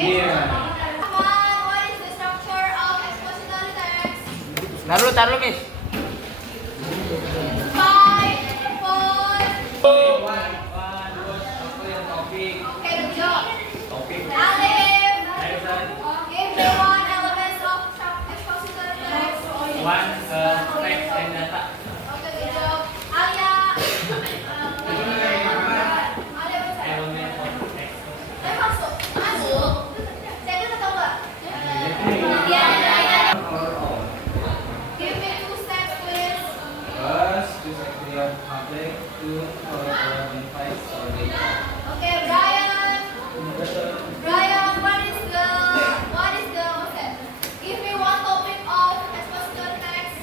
What is the structure of expository text? Taruh, Miss. 5, 4. One, topic. Okay, good job. Topic. Alif. Lesson. Give me one elements of expository text. One, text and data. Okay, good job. Alia. Alia baca. Element of text. Masuk. Saya bisa tahu nggak? Iya. Give me two steps, please. First, to secure public to verify or data. Okay, Brian. Brian, what is the what's that? Give me one topic of expository text.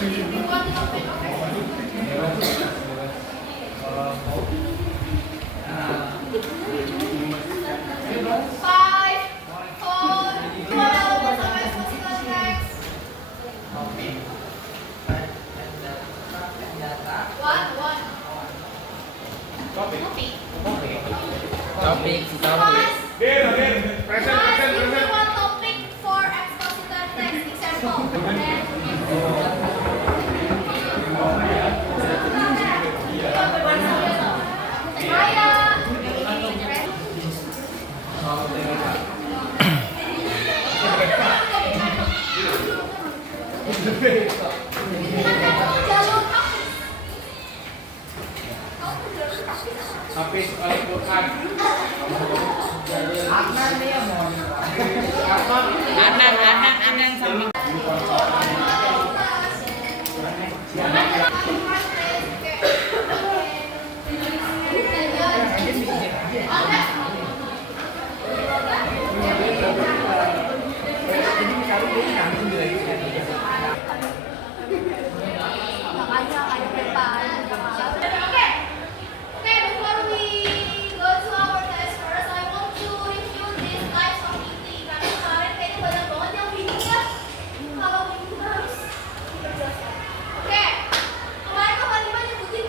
Give me one topic of expository. Five, four, two elements of expository text. One. Topik. Mas, give me one topic for expository text. Example. Habis Al-Quran. Anan sama. Okay, before we go to our test first, I want to review these types of eating. Karena kemarin kayaknya banyak banget yang bingung ya. Kalau bingung kita harus diperjelaskan. Oke, kemarin Kak Fatima nyebutin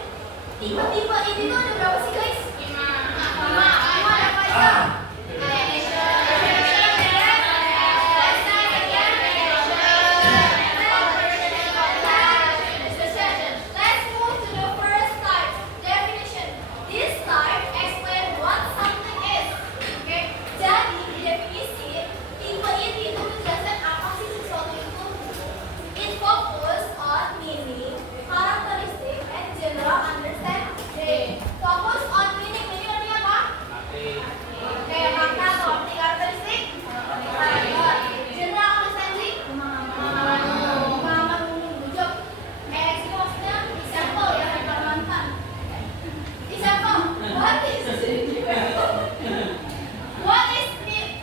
tipe-tipe ini tuh ada berapa sih guys? 5 ada apa aja? Let's move to the first type, definition. This type explain what something is. Oke, jadi di definisi tipe ini itu menjelaskan apa sih sesuatu itu. It focus on meaning, characteristic, and general understanding. Fokus on meaning, meaning artinya apa? Oke, makna atau arti karakteristik? General understanding? Pemahaman umum. Good job. Itu maksudnya example ya, mantan. Example, what is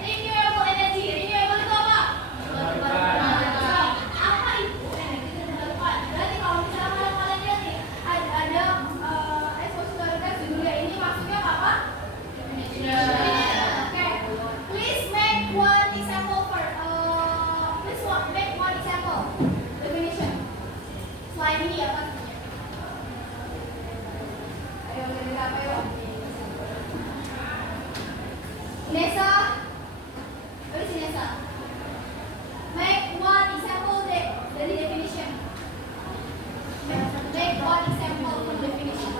renewable energy? Renewable itu apa? Apa itu energi terbarukan? Berarti kalau misalnya kalian lihat nih, ada expository text di dunia ini maksudnya apa? Okay. Please make one example make one example definition. Selain ini ya kan? Ayo dari apa ya? Nesa, where is Nesa? Make one example dari definition. Make one example from definition.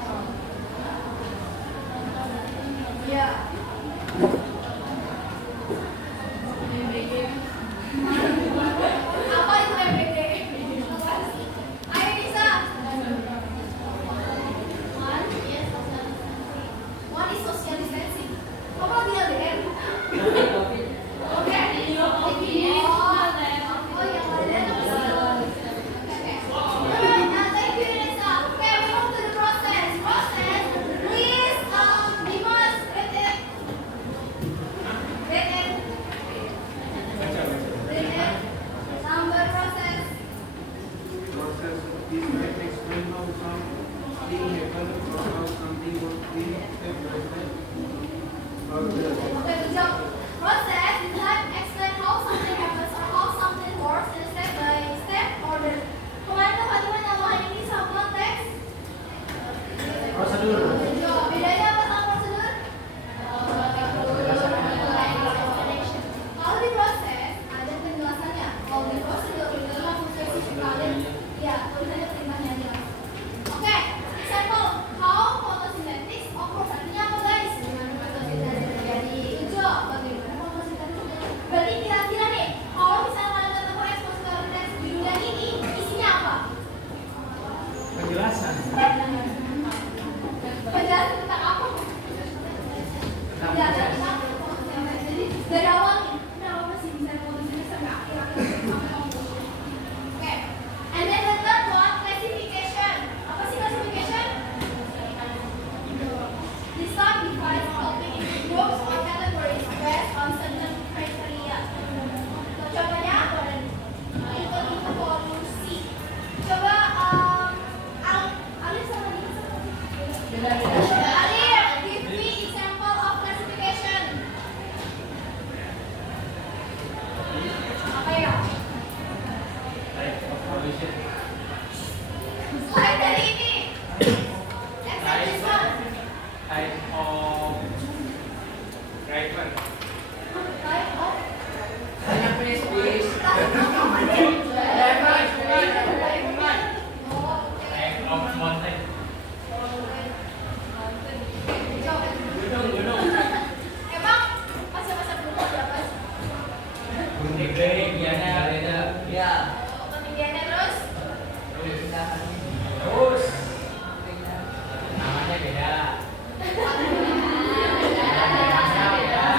Yeah. Apa itu MBD? Ayo Nisa. One is social distancing. Kamu lagi LDR? Driver. Naik of mountain. Emang masa-masa dulu berapa sih? Gunting Giana. Ya. Ketinggiannya terus? Terus. Namanya beda. Namanya beda.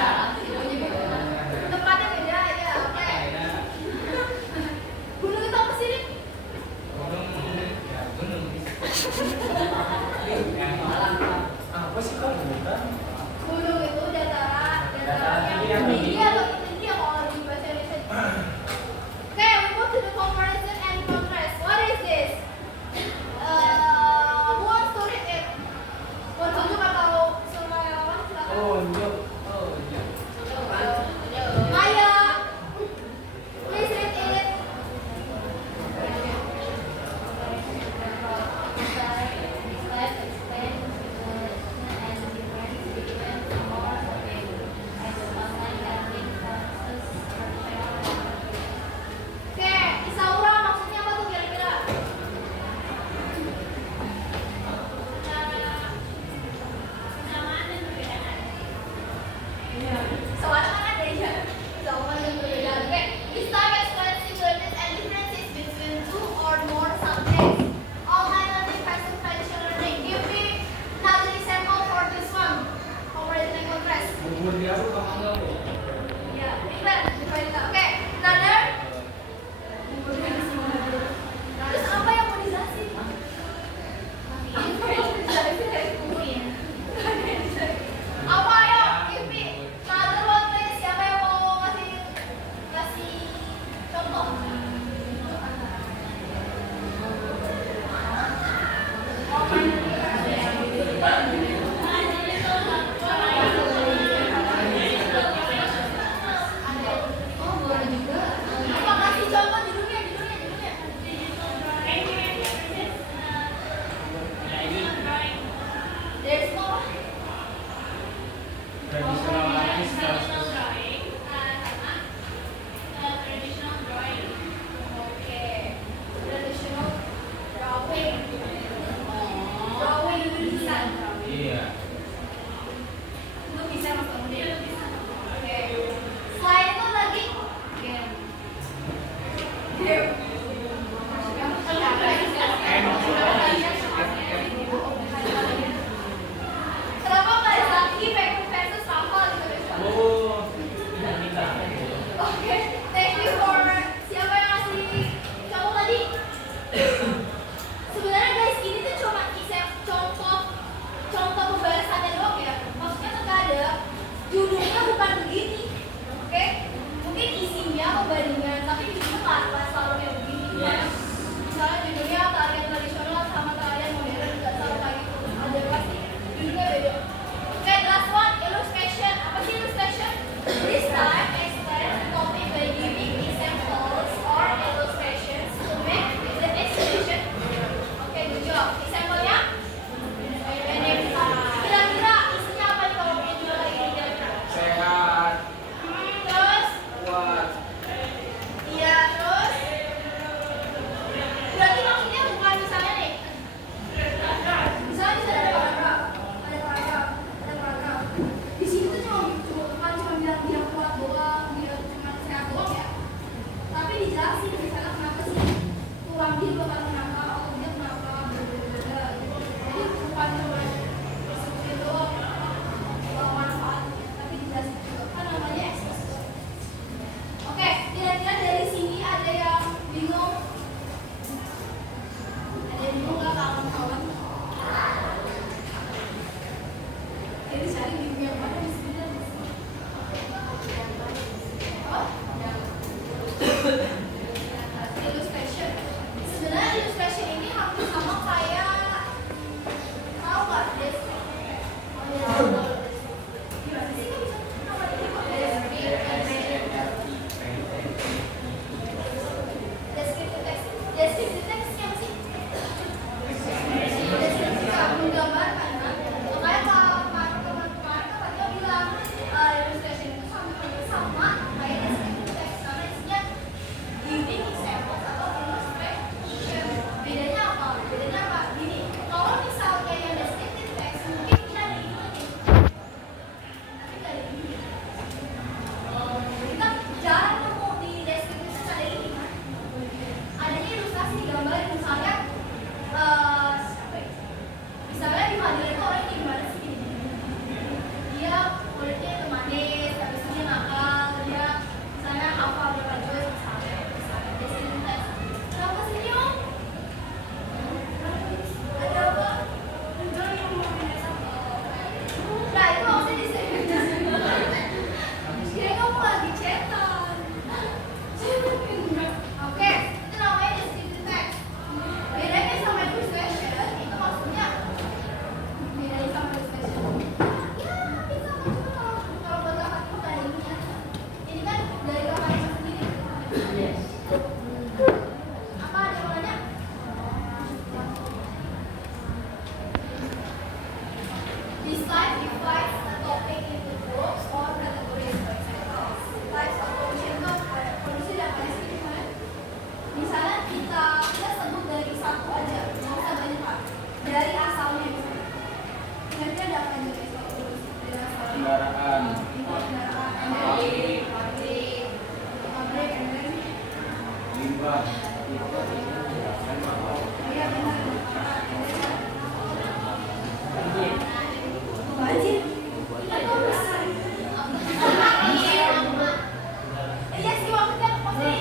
Iya sih maksudnya pasti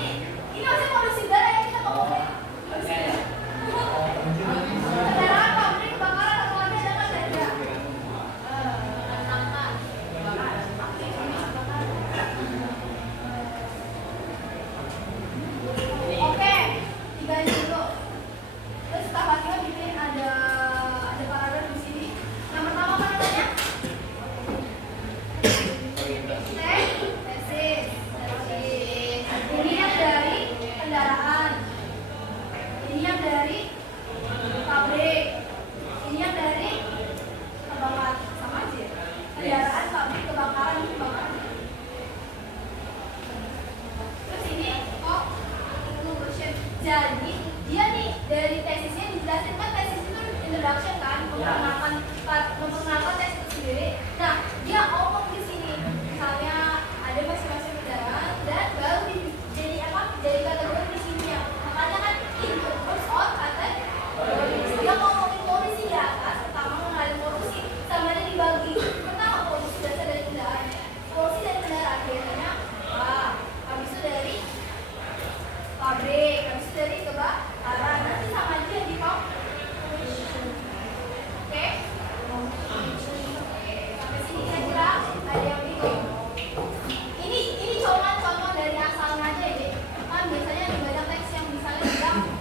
ini maksudnya polusi udara ya kita ngomongin. Kendaraan pabrik kebakaran atau ada kan ada. Oke, tiga dulu. Terus tahap tiga bikin ada paragraf di sini. Yang pertama apa namanya? Tesis. Ini yang dari kendaraan. Ini yang dari pabrik. Ini yang dari kebakaran. Sama aja. Ya? Kendaraan, pabrik, kebakaran, kebakaran. Terus ini conclusion. Jadi dia nih dari tesisnya dijelasin kan tesis itu introduction kan memperkenalkan tesis itu sendiri. Nah dia ngomong di sini misalnya ada masing-masing kendaraan dan baru jadi apa jadi kategori di sini ya. Makanya kan itu terus on kata dia ngomongin polusi di atas pertama mengenai polusi sama dia dibagi pertama polusi dasar dari kendaraan polusi dari kendaraan biasanya habis itu dari pabrik, habis itu dari kebakaran, nanti sama aja di conclusion. Oke? Sampai sini kira-kira ada yang bingung. Ini contoh dari asalnya aja ya. Kan biasanya di banyak teks yang misalnya bilang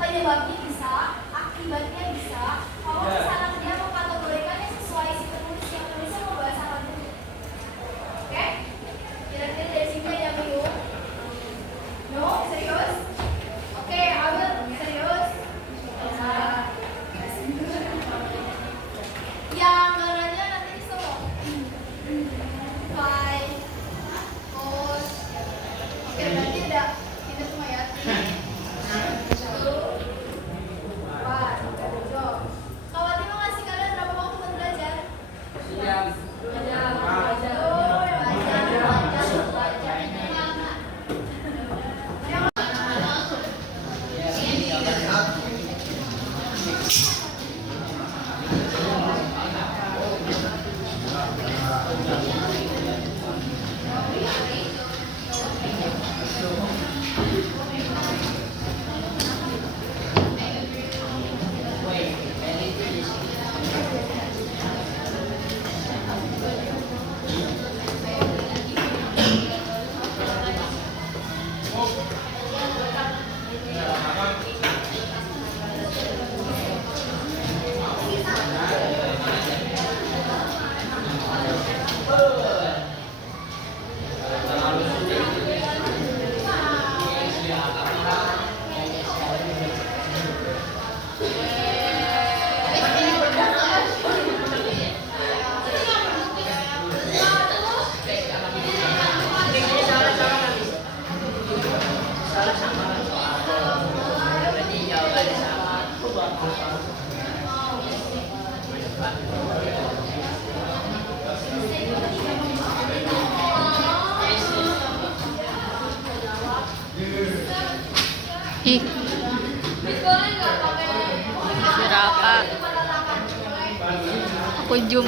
penyebabnya bisa, akibatnya bisa. Kalau misalnya dia mengkategorikannya sesuai si penulis yang tulisnya mau bahas apa dulu. Oke? Kira-kira dari sini ada yang bingung? No, serius? Oke, Abel, serius? Yang nanya nanti semua. 5, 4. Oke, berarti udah kita semua ya. 3, 2, 1. Kalau Timo ngasih kalian berapa waktu buat belajar? Siap. Belajar. Ih, berapa? Aku zoom.